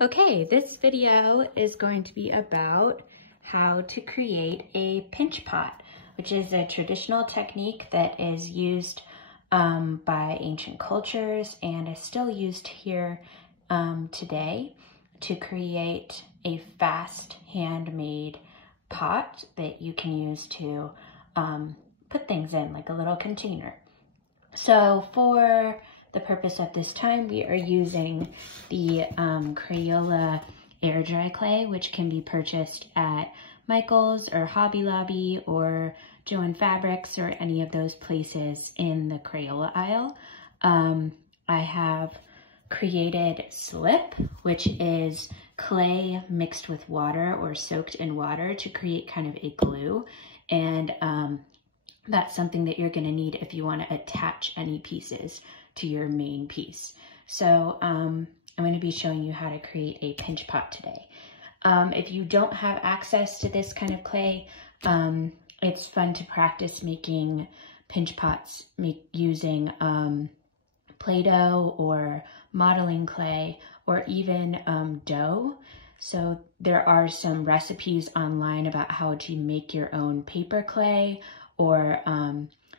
Okay, this video is going to be about how to create a pinch pot, which is a traditional technique that is used by ancient cultures and is still used here today to create a fast handmade pot that you can use to put things in, like a little container. So for the purpose of this time, we are using the Crayola air dry clay, which can be purchased at Michael's or Hobby Lobby or Joann Fabrics or any of those places in the Crayola aisle. I have created slip, which is clay mixed with water or soaked in water to create kind of a glue. And that's something that you're going to need if you want to attach any pieces to your main piece. So I'm going to be showing you how to create a pinch pot today. If you don't have access to this kind of clay, it's fun to practice making pinch pots using Play-Doh or modeling clay or even dough. So there are some recipes online about how to make your own paper clay or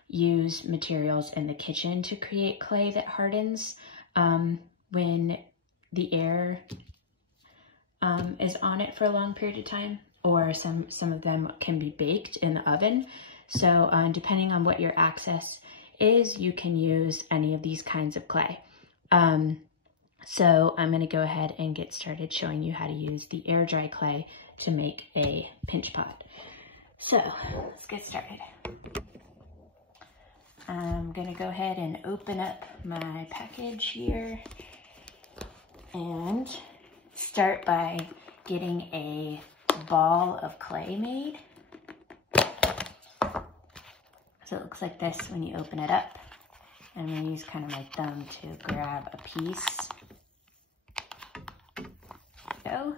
use materials in the kitchen to create clay that hardens when the air is on it for a long period of time, or some of them can be baked in the oven. So depending on what your access is, you can use any of these kinds of clay. So I'm going to go ahead and get started showing you how to use the air dry clay to make a pinch pot. So let's get started. I'm going to go ahead and open up my package here and start by getting a ball of clay made. So it looks like this when you open it up. I'm going to use kind of my thumb to grab a piece. Go.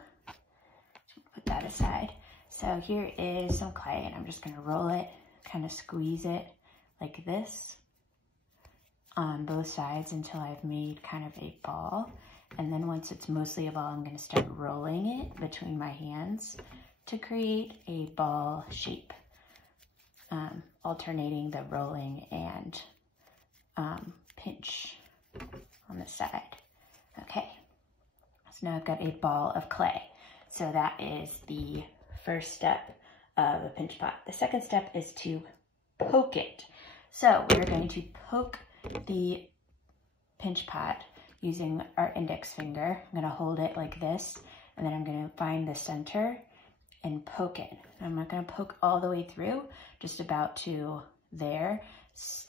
Put that aside. So here is some clay, and I'm just going to roll it, kind of squeeze it like this on both sides until I've made kind of a ball. And then once it's mostly a ball, I'm going to start rolling it between my hands to create a ball shape, alternating the rolling and pinch on the side. Okay, so now I've got a ball of clay. So that is the first step of a pinch pot. The second step is to poke it. So we're going to poke the pinch pot using our index finger. I'm going to hold it like this, and then I'm going to find the center and poke it. I'm not going to poke all the way through, just about to there.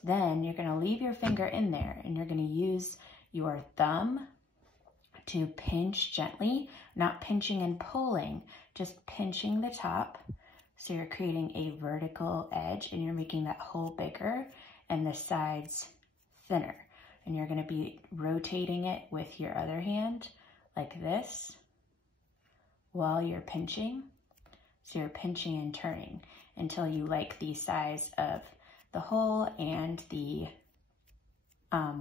Then you're going to leave your finger in there, and you're going to use your thumb to pinch gently, not pinching and pulling, just pinching the top. So you're creating a vertical edge, and you're making that hole bigger and the sides thinner. And you're going to be rotating it with your other hand like this while you're pinching. So you're pinching and turning until you like the size of the hole and the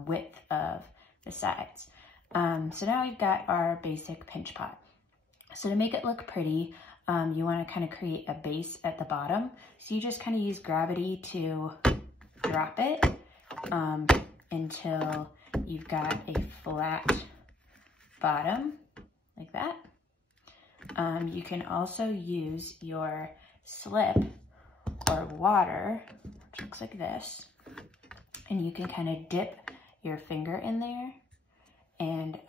width of the sides. So now we've got our basic pinch pot. So to make it look pretty, you want to kind of create a base at the bottom. So you just kind of use gravity to drop it until you've got a flat bottom like that. You can also use your slip or water, which looks like this, and you can kind of dip your finger in there and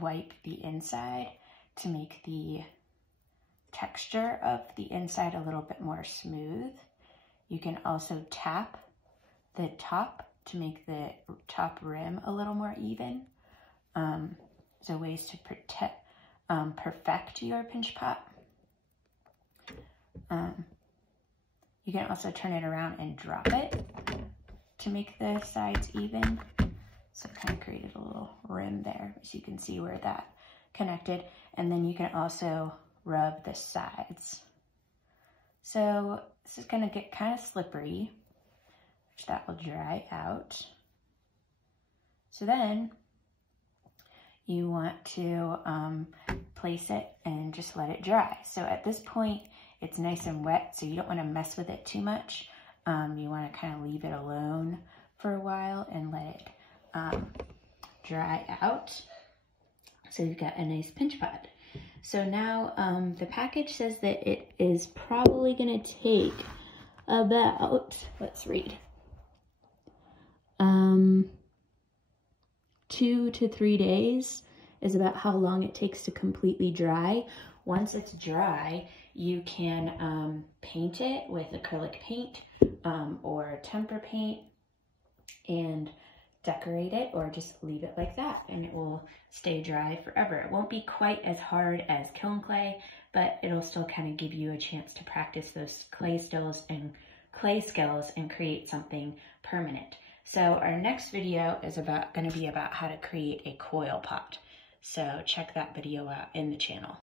wipe the inside to make the texture of the inside a little bit more smooth. You can also tap the top to make the top rim a little more even. So ways to perfect your pinch pot. You can also turn it around and drop it to make the sides even. So kind of created a little rim there, so you can see where that connected. And then you can also rub the sides. So this is going to get kind of slippery, which that will dry out. So then you want to place it and just let it dry. So at this point, it's nice and wet, so you don't want to mess with it too much. You want to kind of leave it alone for a while and let it dry out. So you've got a nice pinch pot. So now the package says that it is probably going to take about, let's read, 2 to 3 days is about how long it takes to completely dry. Once it's dry, you can paint it with acrylic paint or tempera paint and decorate it, or just leave it like that and it will stay dry forever. It won't be quite as hard as kiln clay, but it'll still kind of give you a chance to practice those clay skills and create something permanent. So our next video is going to be about how to create a coil pot. So check that video out in the channel.